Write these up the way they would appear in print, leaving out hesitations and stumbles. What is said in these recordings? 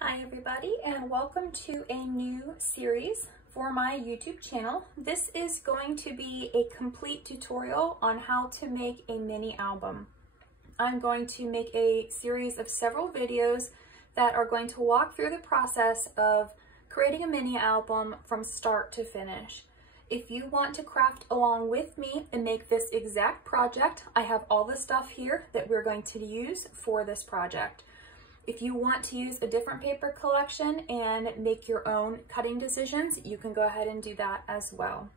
Hi everybody, and welcome to a new series for my YouTube channel. This is going to be a complete tutorial on how to make a mini album. I'm going to make a series of several videos that are going to walk through the process of creating a mini album from start to finish. If you want to craft along with me and make this exact project, I have all the stuff here that we're going to use for this project. If you want to use a different paper collection and make your own cutting decisions, you can go ahead and do that as well.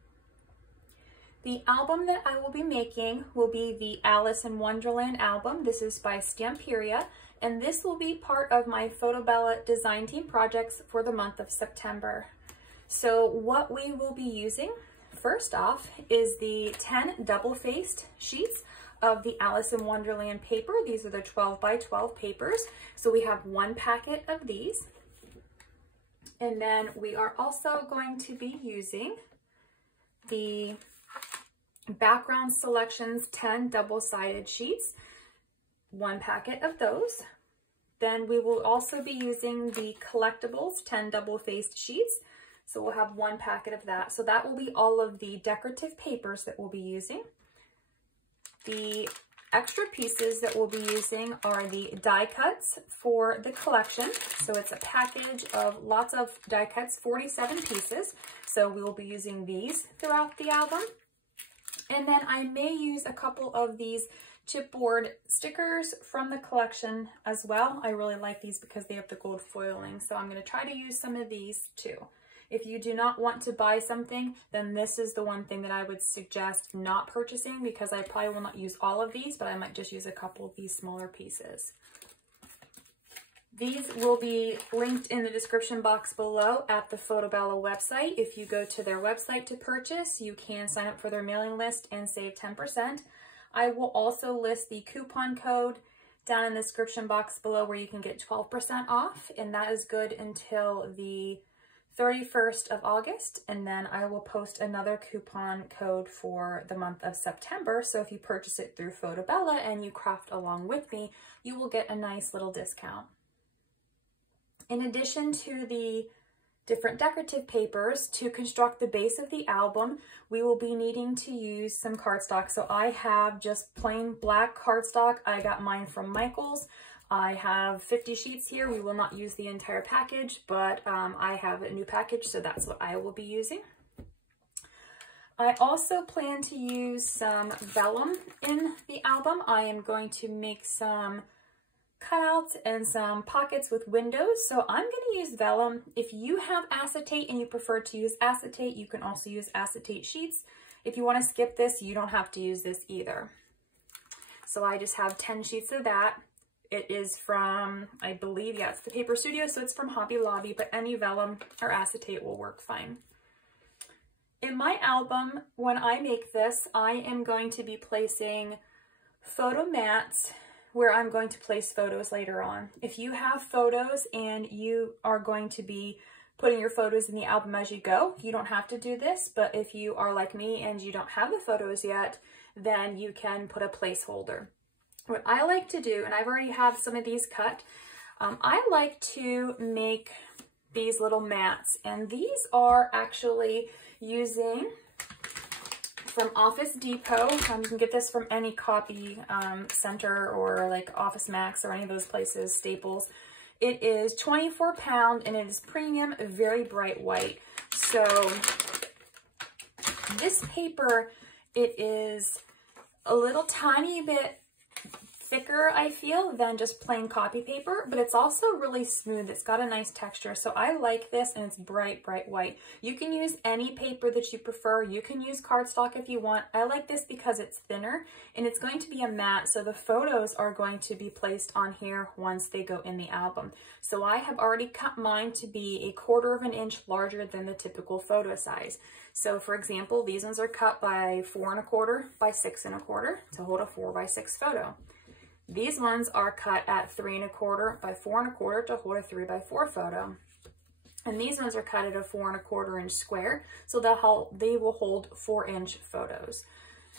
The album that I will be making will be the Alice in Wonderland album. This is by Stamperia, and this will be part of my FotoBella Design Team projects for the month of September. So what we will be using, first off, is the 10 double-faced sheets of the Alice in Wonderland paper. These are the 12 by 12 papers. So we have one packet of these. And then we are also going to be using the Background Selections 10 double-sided sheets, one packet of those. Then we will also be using the Collectibles 10 double-faced sheets. So we'll have one packet of that. So that will be all of the decorative papers that we'll be using. The extra pieces that we'll be using are the die cuts for the collection. So it's a package of lots of die cuts, 47 pieces. So we will be using these throughout the album. And then I may use a couple of these chipboard stickers from the collection as well. I really like these because they have the gold foiling. So I'm going to try to use some of these too. If you do not want to buy something, then this is the one thing that I would suggest not purchasing, because I probably will not use all of these, but I might just use a couple of these smaller pieces. These will be linked in the description box below at the FotoBella website. If you go to their website to purchase, you can sign up for their mailing list and save 10%. I will also list the coupon code down in the description box below where you can get 12% off, and that is good until the 31st of August, and then I will post another coupon code for the month of September. So if you purchase it through FotoBella and you craft along with me, you will get a nice little discount. In addition to the different decorative papers, to construct the base of the album, we will be needing to use some cardstock. So I have just plain black cardstock. I got mine from Michael's. I have 50 sheets here. We will not use the entire package, but I have a new package, so that's what I will be using. I also plan to use some vellum in the album. I am going to make some cutouts and some pockets with windows, so I'm going to use vellum. If you have acetate and you prefer to use acetate, you can also use acetate sheets. If you want to skip this, you don't have to use this either. So I just have 10 sheets of that. It is from, I believe, yeah, it's the Paper Studio, so it's from Hobby Lobby, but any vellum or acetate will work fine. In my album, when I make this, I am going to be placing photo mats where I'm going to place photos later on. If you have photos and you are going to be putting your photos in the album as you go, you don't have to do this, but if you are like me and you don't have the photos yet, then you can put a placeholder. What I like to do, and I've already have some of these cut, I like to make these little mats, and these are actually using from Office Depot. You can get this from any copy center or like Office Max or any of those places, Staples. It is 24 pound and it is premium, very bright white. So this paper, it is a little tiny bit thicker, I feel, than just plain copy paper, but it's also really smooth. It's got a nice texture, so I like this, and it's bright, bright white. You can use any paper that you prefer. You can use cardstock if you want. I like this because it's thinner, and it's going to be a matte, so the photos are going to be placed on here once they go in the album. So I have already cut mine to be 1/4 of an inch larger than the typical photo size. So for example, these ones are cut by 4 1/4 by 6 1/4 to hold a 4 by 6 photo. These ones are cut at 3 1/4 by 4 1/4 to hold a 3 by 4 photo. And these ones are cut at a 4 1/4 inch square, so they will hold 4-inch photos.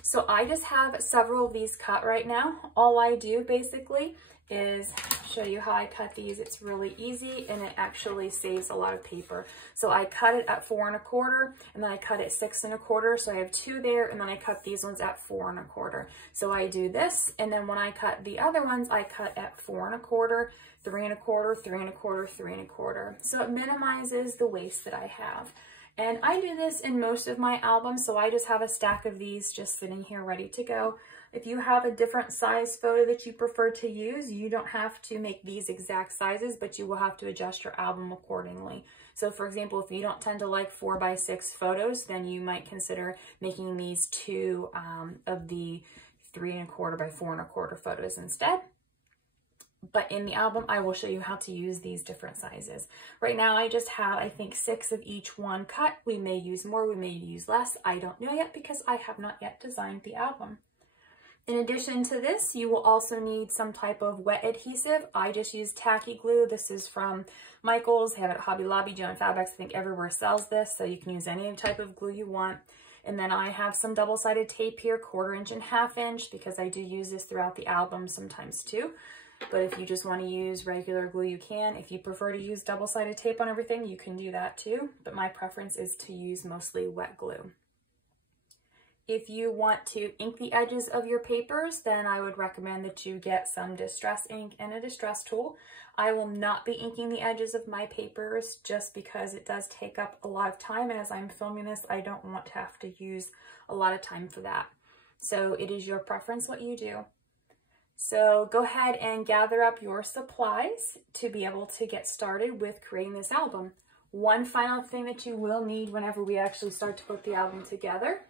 So I just have several of these cut right now. All I do basically is show you how I cut these. It's really easy and it actually saves a lot of paper. So I cut it at 4 1/4 and then I cut it 6 1/4. So I have 2 there, and then I cut these ones at 4 1/4. So I do this, and then when I cut the other ones, I cut at 4 1/4, 3 1/4, 3 1/4, 3 1/4. So it minimizes the waste that I have. And I do this in most of my albums, so I just have a stack of these just sitting here ready to go. If you have a different size photo that you prefer to use, you don't have to make these exact sizes, but you will have to adjust your album accordingly. So for example, if you don't tend to like 4 by 6 photos, then you might consider making these 2 of the 3 1/4 by 4 1/4 photos instead. But in the album, I will show you how to use these different sizes. Right now, I just have, I think, 6 of each one cut. We may use more, we may use less. I don't know yet because I have not yet designed the album. In addition to this, you will also need some type of wet adhesive. I just use tacky glue. This is from Michael's. They have it at Hobby Lobby, Joe and Fabrics. I think everywhere sells this, so you can use any type of glue you want. And then I have some double-sided tape here, 1/4 inch and 1/2 inch, because I do use this throughout the album sometimes too. But if you just want to use regular glue, you can. If you prefer to use double-sided tape on everything, you can do that too. But my preference is to use mostly wet glue. If you want to ink the edges of your papers, then I would recommend that you get some distress ink and a distress tool. I will not be inking the edges of my papers just because it does take up a lot of time, and as I'm filming this, I don't want to have to use a lot of time for that. So it is your preference what you do. So go ahead and gather up your supplies to be able to get started with creating this album. One final thing that you will need whenever we actually start to put the album together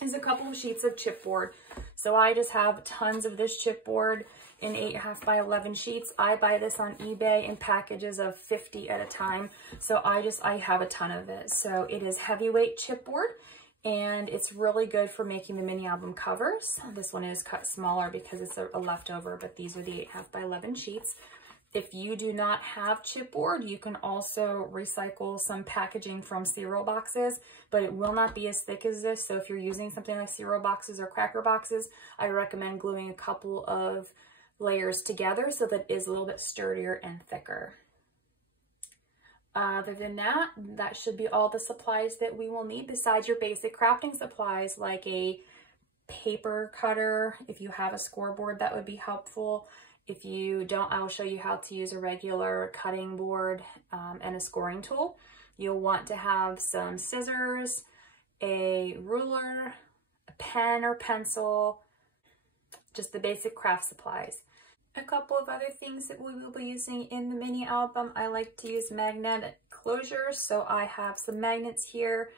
is a couple of sheets of chipboard. So I just have tons of this chipboard in 8.5 by 11 sheets. I buy this on eBay in packages of 50 at a time. So I have a ton of it. So it is heavyweight chipboard, and it's really good for making the mini album covers. This one is cut smaller because it's a leftover, but these are the 8.5 by 11 sheets. If you do not have chipboard, you can also recycle some packaging from cereal boxes, but it will not be as thick as this. So if you're using something like cereal boxes or cracker boxes, I recommend gluing a couple of layers together so that it is a little bit sturdier and thicker. Other than that, that should be all the supplies that we will need besides your basic crafting supplies like a paper cutter. If you have a scoreboard, that would be helpful. If you don't, I will show you how to use a regular cutting board and a scoring tool. You'll want to have some scissors, a ruler, a pen or pencil, just the basic craft supplies. A couple of other things that we will be using in the mini album. I like to use magnetic closures, so I have some magnets here.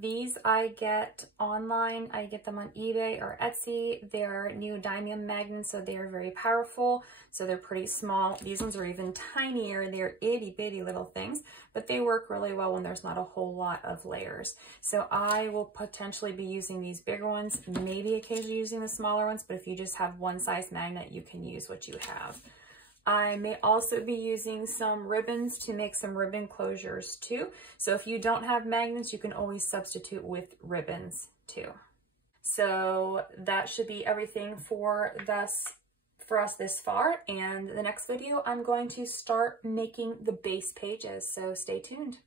These I get online. I get them on eBay or Etsy. They're neodymium magnets, so they are very powerful. So they're pretty small. These ones are even tinier. They're itty bitty little things, but they work really well when there's not a whole lot of layers. So I will potentially be using these bigger ones, maybe occasionally using the smaller ones, but if you just have one size magnet, you can use what you have. I may also be using some ribbons to make some ribbon closures too. So if you don't have magnets, you can always substitute with ribbons too. So that should be everything for us this far. And the next video, I'm going to start making the base pages. So stay tuned.